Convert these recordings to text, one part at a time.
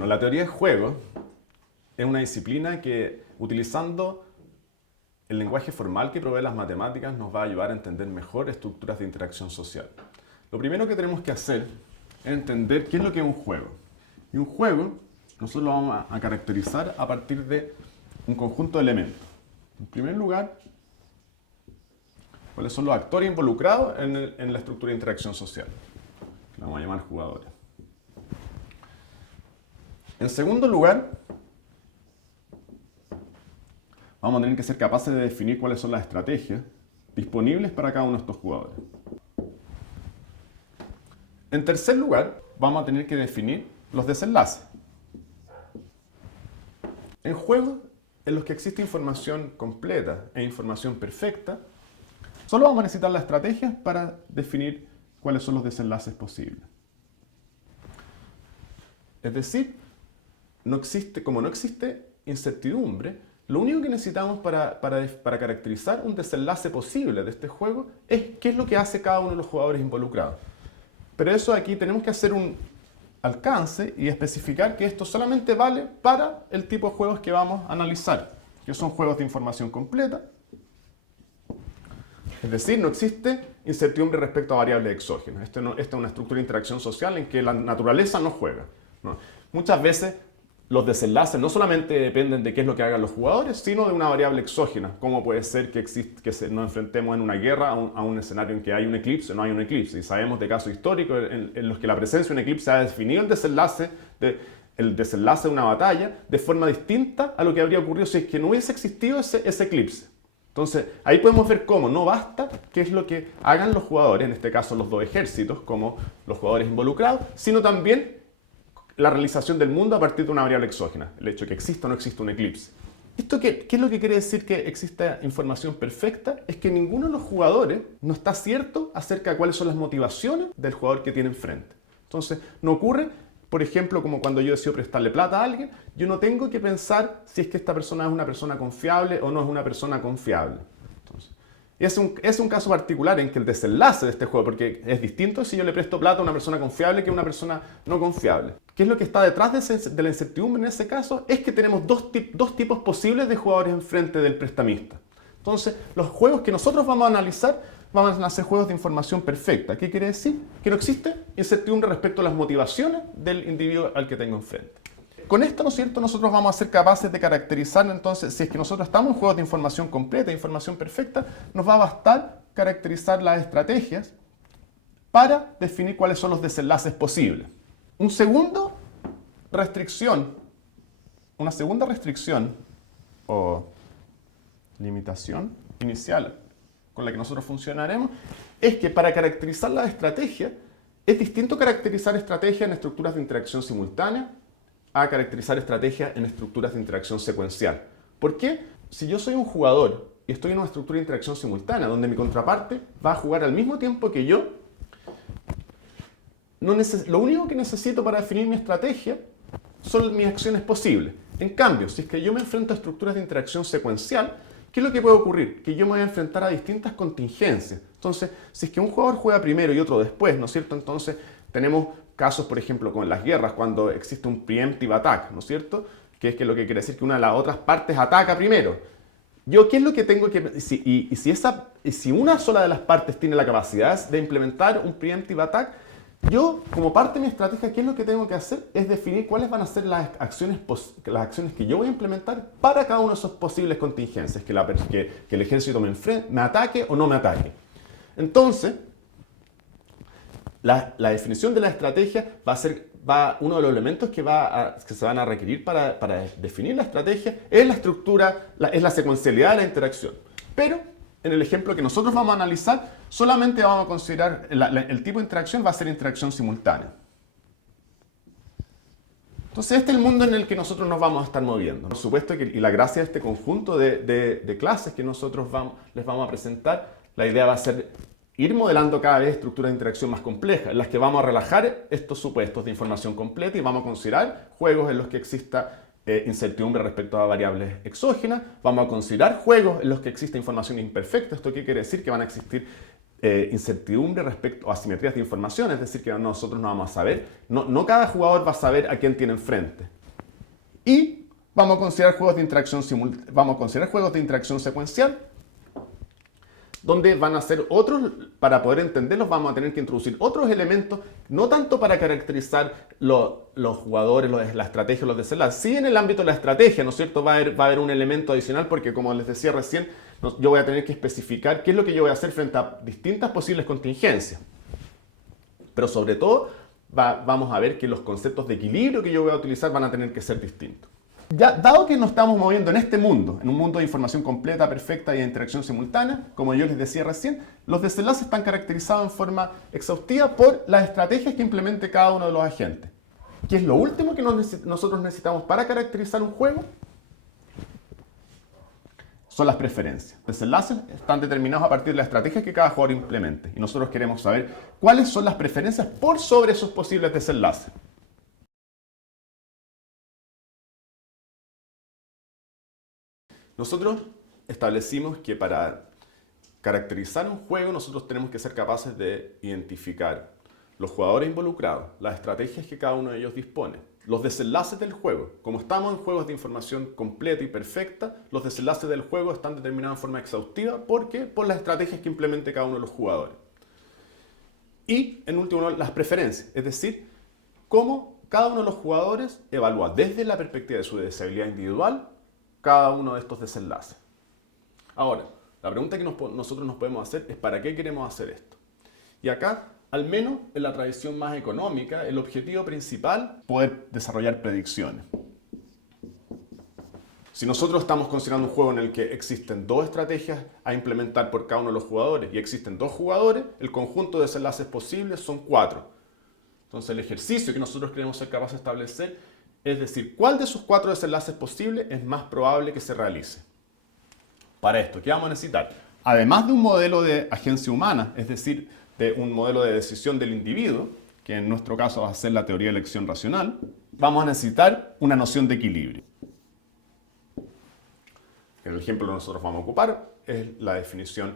Bueno, la teoría de juegos es una disciplina que, utilizando el lenguaje formal que provee las matemáticas, nos va a ayudar a entender mejor estructuras de interacción social. Lo primero que tenemos que hacer es entender qué es lo que es un juego. Y un juego nosotros lo vamos a caracterizar a partir de un conjunto de elementos. En primer lugar, cuáles son los actores involucrados en la estructura de interacción social, que vamos a llamar jugadores. En segundo lugar, vamos a tener que ser capaces de definir cuáles son las estrategias disponibles para cada uno de estos jugadores. En tercer lugar, vamos a tener que definir los desenlaces. En juegos en los que existe información completa e información perfecta, solo vamos a necesitar las estrategias para definir cuáles son los desenlaces posibles. Es decir, como no existe incertidumbre, lo único que necesitamos para caracterizar un desenlace posible de este juego es qué es lo que hace cada uno de los jugadores involucrados. Pero eso aquí tenemos que hacer un alcance y especificar que esto solamente vale para el tipo de juegos que vamos a analizar, que son juegos de información completa. Es decir, no existe incertidumbre respecto a variables exógenas. Esta es una estructura de interacción social en que la naturaleza no juega, ¿no? Muchas veces los desenlaces no solamente dependen de qué es lo que hagan los jugadores, sino de una variable exógena, como puede ser que nos enfrentemos en una guerra a un escenario en que hay un eclipse o no hay un eclipse. Y sabemos de casos históricos en los que la presencia de un eclipse ha definido el desenlace de una batalla de forma distinta a lo que habría ocurrido si es que no hubiese existido ese eclipse. Entonces, ahí podemos ver cómo no basta qué es lo que hagan los jugadores, en este caso los dos ejércitos, como los jugadores involucrados, sino también la realización del mundo a partir de una variable exógena, el hecho de que exista o no exista un eclipse. ¿Esto qué es lo que quiere decir que exista información perfecta? Es que ninguno de los jugadores no está cierto acerca de cuáles son las motivaciones del jugador que tiene enfrente. Entonces, no ocurre, por ejemplo, como cuando yo decido prestarle plata a alguien, yo no tengo que pensar si es que esta persona es una persona confiable o no es una persona confiable. Es un caso particular en que el desenlace de este juego, porque es distinto si yo le presto plata a una persona confiable que a una persona no confiable. ¿Qué es lo que está detrás de la incertidumbre en ese caso? Es que tenemos dos tipos posibles de jugadores enfrente del prestamista. Entonces, los juegos que nosotros vamos a analizar van a ser juegos de información perfecta. ¿Qué quiere decir? Que no existe incertidumbre respecto a las motivaciones del individuo al que tengo enfrente. Con esto, ¿no es cierto?, nosotros vamos a ser capaces de caracterizar, entonces, si es que nosotros estamos en juegos de información completa, información perfecta, nos va a bastar caracterizar las estrategias para definir cuáles son los desenlaces posibles. Una segunda restricción o limitación inicial con la que nosotros funcionaremos es que para caracterizar las estrategias es distinto caracterizar estrategias en estructuras de interacción simultánea a caracterizar estrategias en estructuras de interacción secuencial. ¿Por qué? Si yo soy un jugador y estoy en una estructura de interacción simultánea donde mi contraparte va a jugar al mismo tiempo que yo, lo único que necesito para definir mi estrategia son mis acciones posibles. En cambio, si es que yo me enfrento a estructuras de interacción secuencial, ¿qué es lo que puede ocurrir? Que yo me voy a enfrentar a distintas contingencias. Entonces, si es que un jugador juega primero y otro después, ¿no es cierto? Entonces, tenemos casos, por ejemplo, con las guerras, cuando existe un preemptive attack, ¿no es cierto? Que es lo que quiere decir que una de las otras partes ataca primero. Yo, ¿qué es lo que tengo que...? Si una sola de las partes tiene la capacidad de implementar un preemptive attack, yo, como parte de mi estrategia, ¿qué es lo que tengo que hacer? Es definir cuáles van a ser las acciones que yo voy a implementar para cada una de esas posibles contingencias, que el ejército me ataque o no me ataque. Entonces, la definición de la estrategia va a ser uno de los elementos que se van a requerir para definir la estrategia es la estructura, es la secuencialidad de la interacción. Pero en el ejemplo que nosotros vamos a analizar, solamente vamos a considerar el tipo de interacción va a ser interacción simultánea. Entonces este es el mundo en el que nosotros nos vamos a estar moviendo. Por supuesto que, y la gracia de este conjunto de clases que nosotros les vamos a presentar, la idea va a ser ir modelando cada vez estructuras de interacción más complejas, en las que vamos a relajar estos supuestos de información completa y vamos a considerar juegos en los que exista incertidumbre respecto a variables exógenas, vamos a considerar juegos en los que exista información imperfecta. ¿Esto qué quiere decir? Que van a existir incertidumbre respecto a asimetrías de información, es decir, que nosotros no vamos a saber, no cada jugador va a saber a quién tiene enfrente. Y vamos a considerar juegos de interacción secuencial, donde van a ser otros, para poder entenderlos vamos a tener que introducir otros elementos, no tanto para caracterizar los jugadores, la estrategia, los desenlaces. Sí, en el ámbito de la estrategia, ¿no es cierto? Va a haber un elemento adicional porque, como les decía recién, yo voy a tener que especificar qué es lo que yo voy a hacer frente a distintas posibles contingencias. Pero sobre todo, vamos a ver que los conceptos de equilibrio que yo voy a utilizar van a tener que ser distintos. Ya, dado que nos estamos moviendo en este mundo, en un mundo de información completa, perfecta y de interacción simultánea, como yo les decía recién, los desenlaces están caracterizados en forma exhaustiva por las estrategias que implemente cada uno de los agentes. ¿Qué es lo último que nosotros necesitamos para caracterizar un juego? Son las preferencias. Los desenlaces están determinados a partir de la estrategia que cada jugador implemente. Y nosotros queremos saber cuáles son las preferencias por sobre esos posibles desenlaces. Nosotros establecimos que para caracterizar un juego nosotros tenemos que ser capaces de identificar los jugadores involucrados, las estrategias que cada uno de ellos dispone, los desenlaces del juego. Como estamos en juegos de información completa y perfecta, los desenlaces del juego están determinados en forma exhaustiva. ¿Por qué? Por las estrategias que implemente cada uno de los jugadores. Y, en último lugar, las preferencias, es decir, cómo cada uno de los jugadores evalúa desde la perspectiva de su deseabilidad individual cada uno de estos desenlaces. Ahora, la pregunta que nosotros nos podemos hacer es ¿para qué queremos hacer esto? Y acá, al menos en la tradición más económica, el objetivo principal es poder desarrollar predicciones. Si nosotros estamos considerando un juego en el que existen dos estrategias a implementar por cada uno de los jugadores y existen dos jugadores, el conjunto de desenlaces posibles son 4. Entonces el ejercicio que nosotros queremos ser capaces de establecer es decir, ¿cuál de esos 4 desenlaces posibles es más probable que se realice? Para esto, ¿qué vamos a necesitar? Además de un modelo de agencia humana, es decir, de un modelo de decisión del individuo, que en nuestro caso va a ser la teoría de elección racional, vamos a necesitar una noción de equilibrio. El ejemplo que nosotros vamos a ocupar es la definición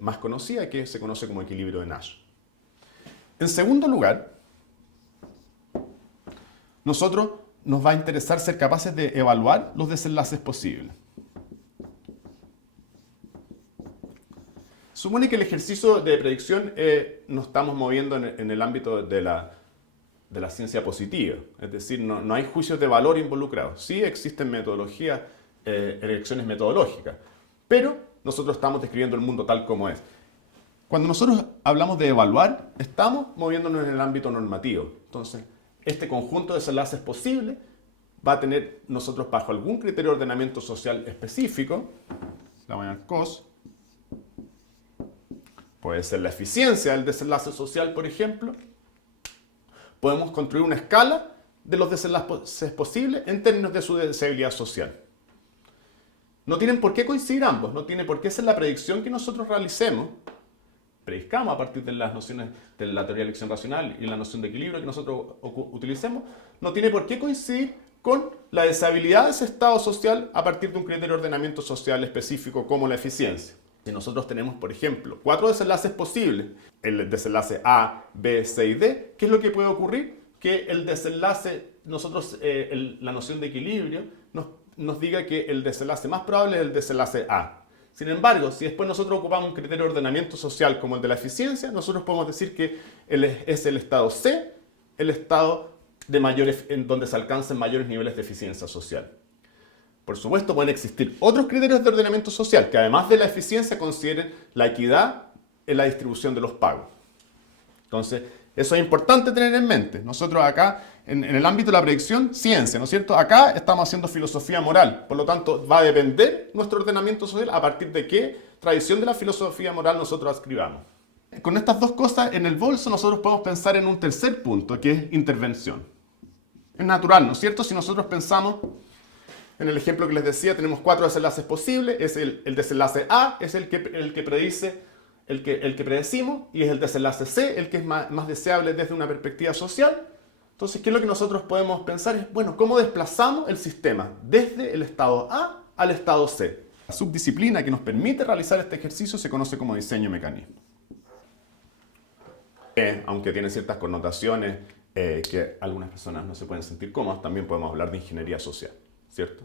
más conocida, que se conoce como equilibrio de Nash. En segundo lugar, nosotros nos va a interesar ser capaces de evaluar los desenlaces posibles. Supone que el ejercicio de predicción nos estamos moviendo en el ámbito de la ciencia positiva, es decir, no hay juicios de valor involucrados. Sí existen metodologías, elecciones metodológicas, pero nosotros estamos describiendo el mundo tal como es. Cuando nosotros hablamos de evaluar, estamos moviéndonos en el ámbito normativo. Entonces, este conjunto de desenlaces posibles va a tener nosotros bajo algún criterio de ordenamiento social específico, la voy a llamar COS, puede ser la eficiencia del desenlace social, por ejemplo. Podemos construir una escala de los desenlaces posibles en términos de su deseabilidad social. No tienen por qué coincidir ambos, no tiene por qué ser la predicción que nosotros realicemos, predicamos a partir de las nociones de la teoría de elección racional y la noción de equilibrio que nosotros utilicemos, no tiene por qué coincidir con la deseabilidad de ese estado social a partir de un criterio de ordenamiento social específico como la eficiencia. Si nosotros tenemos, por ejemplo, 4 desenlaces posibles, el desenlace A, B, C y D, ¿qué es lo que puede ocurrir? Que el desenlace, la noción de equilibrio nos diga que el desenlace más probable es el desenlace A. Sin embargo, si después nosotros ocupamos un criterio de ordenamiento social como el de la eficiencia, nosotros podemos decir que es el estado C, el estado en donde se alcanzan mayores niveles de eficiencia social. Por supuesto, pueden existir otros criterios de ordenamiento social que además de la eficiencia consideren la equidad en la distribución de los pagos. Entonces, eso es importante tener en mente. Nosotros acá, en el ámbito de la predicción, ciencia, ¿no es cierto? Acá estamos haciendo filosofía moral. Por lo tanto, va a depender nuestro ordenamiento social a partir de qué tradición de la filosofía moral nosotros adscribamos. Con estas dos cosas en el bolso, nosotros podemos pensar en un tercer punto, que es intervención. Es natural, ¿no es cierto? Si nosotros pensamos en el ejemplo que les decía, tenemos 4 desenlaces posibles. Es el desenlace A, es el que predice, el que predecimos, y es el desenlace C, el que es más deseable desde una perspectiva social. Entonces, ¿qué es lo que nosotros podemos pensar? Es, bueno, ¿cómo desplazamos el sistema desde el estado A al estado C? La subdisciplina que nos permite realizar este ejercicio se conoce como diseño mecanismo. aunque tiene ciertas connotaciones que algunas personas no se pueden sentir cómodas, también podemos hablar de ingeniería social, ¿cierto?